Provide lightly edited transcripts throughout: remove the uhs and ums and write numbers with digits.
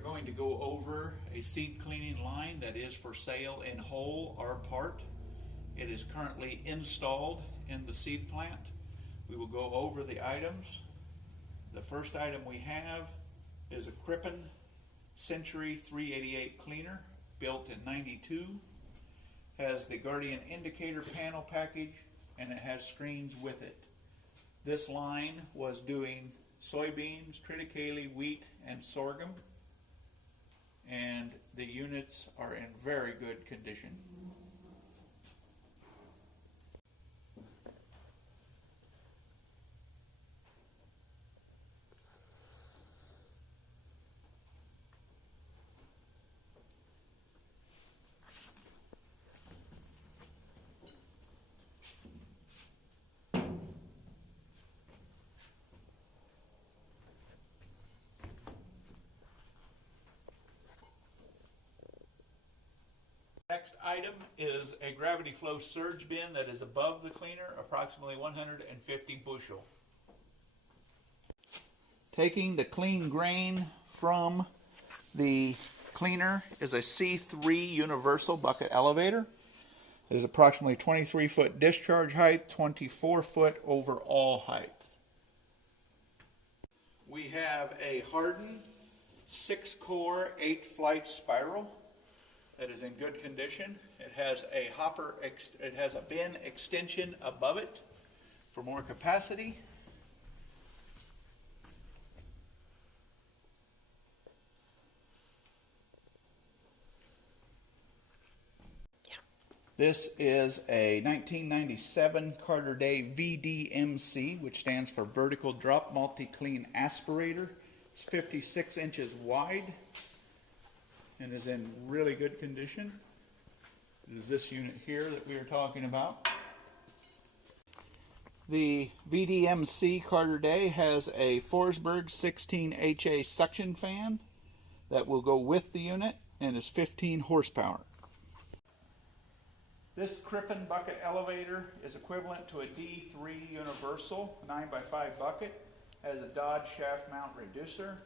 going to go over a seed cleaning line that is for sale in whole or part. It is currently installed in the seed plant. We will go over the items. The first item we have is a Crippen Century 388 cleaner, built in '92. Has the Guardian indicator panel package, and it has screens with it. This line was doing soybeans, triticale, wheat, and sorghum, and the units are in very good condition. Next item is a gravity flow surge bin that is above the cleaner, approximately 150 bushel. Taking the clean grain from the cleaner is a C3 universal bucket elevator. It is approximately 23-foot discharge height, 24-foot overall height. We have a hardened 6-core 8-flight spiral that is in good condition. It has a bin extension above it for more capacity. This is a 1997 Carter Day VDMC, which stands for Vertical Drop Multi-Clean Aspirator. It's 56 inches wide and is in really good condition. It is this unit here that we are talking about. The VDMC Carter Day has a Forsberg 16HA suction fan that will go with the unit and is 15 horsepower. This Crippen bucket elevator is equivalent to a D3 universal 9x5 bucket. It has a Dodge shaft mount reducer.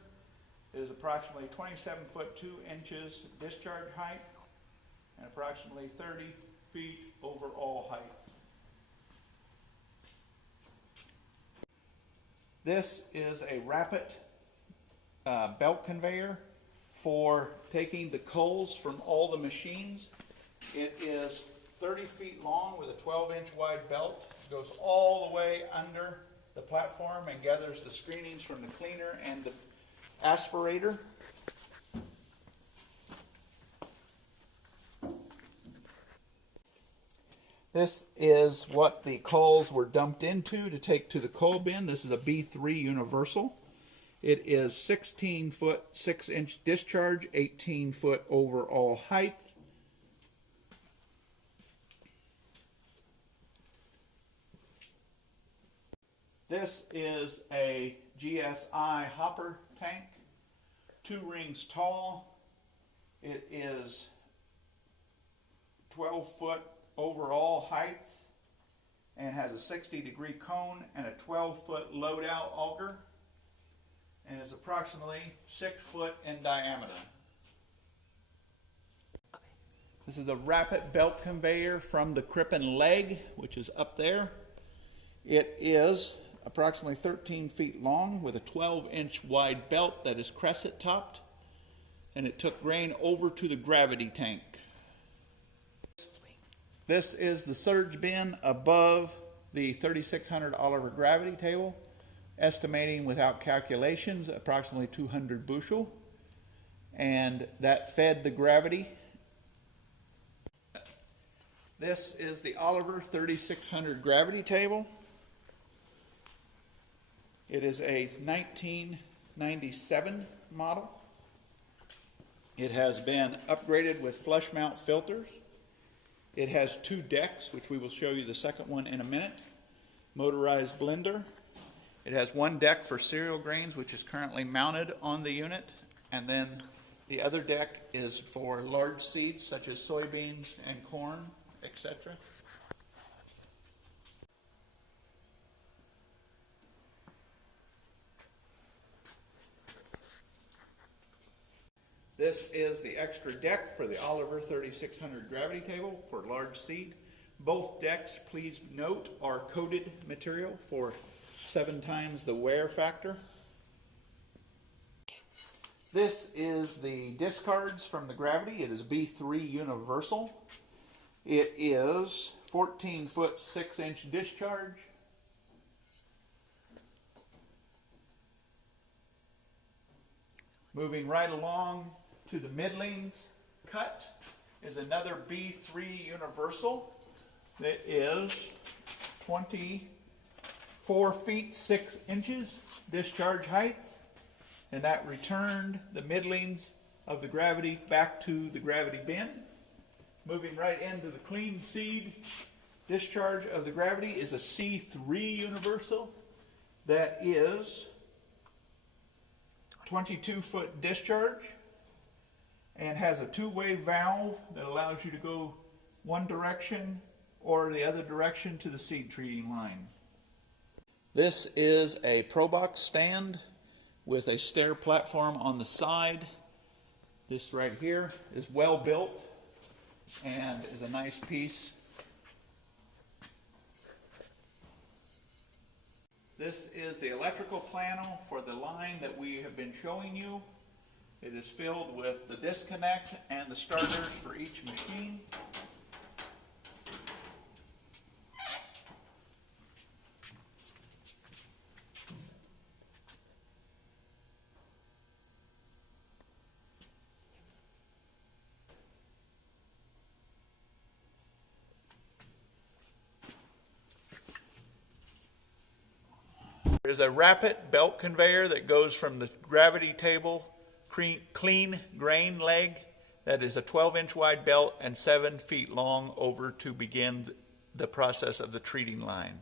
It is approximately 27 foot 2 inches discharge height and approximately 30 feet overall height. This is a rapid belt conveyor for taking the culls from all the machines. It is 30 feet long with a 12-inch wide belt. It goes all the way under the platform and gathers the screenings from the cleaner and the aspirator. This is what the culls were dumped into to take to the cull bin. This is a B3 universal. It is 16 foot 6 inch discharge, 18 foot overall height. This is a GSI hopper tank, 2 rings tall. It is 12 foot overall height and has a 60-degree cone and a 12-foot loadout auger, and is approximately 6 foot in diameter. This is a rapid belt conveyor from the Crippen leg, which is up there. It is approximately 13 feet long with a 12-inch wide belt that is crescent topped, and it took grain over to the gravity tank. This is the surge bin above the 3600 Oliver gravity table, estimating without calculations approximately 200 bushel, and that fed the gravity. This is the Oliver 3600 gravity table. It is a 1997 model. It has been upgraded with flush mount filters. It has 2 decks, which we will show you the second one in a minute. Motorized blender. It has 1 deck for cereal grains, which is currently mounted on the unit, and then the other deck is for large seeds such as soybeans and corn, etc. This is the extra deck for the Oliver 3600 gravity table for large seed. Both decks, please note, are coated material for 7 times the wear factor. This is the discards from the gravity. It is B3 universal. It is 14-foot 6-inch discharge. Moving right along to the middlings cut is another B3 universal that is 24 feet 6 inches discharge height, and that returned the middlings of the gravity back to the gravity bin. Moving right into the clean seed discharge of the gravity is a C3 universal that is 22-foot discharge and has a 2-way valve that allows you to go one direction or the other direction to the seed treating line. This is a Pro Box stand with a stair platform on the side. This right here is well built and is a nice piece. This is the electrical panel for the line that we have been showing you. It is filled with the disconnect and the starters for each machine. There's a rapid belt conveyor that goes from the gravity table clean grain leg that is a 12-inch wide belt and 7 feet long over to begin the process of the treating line.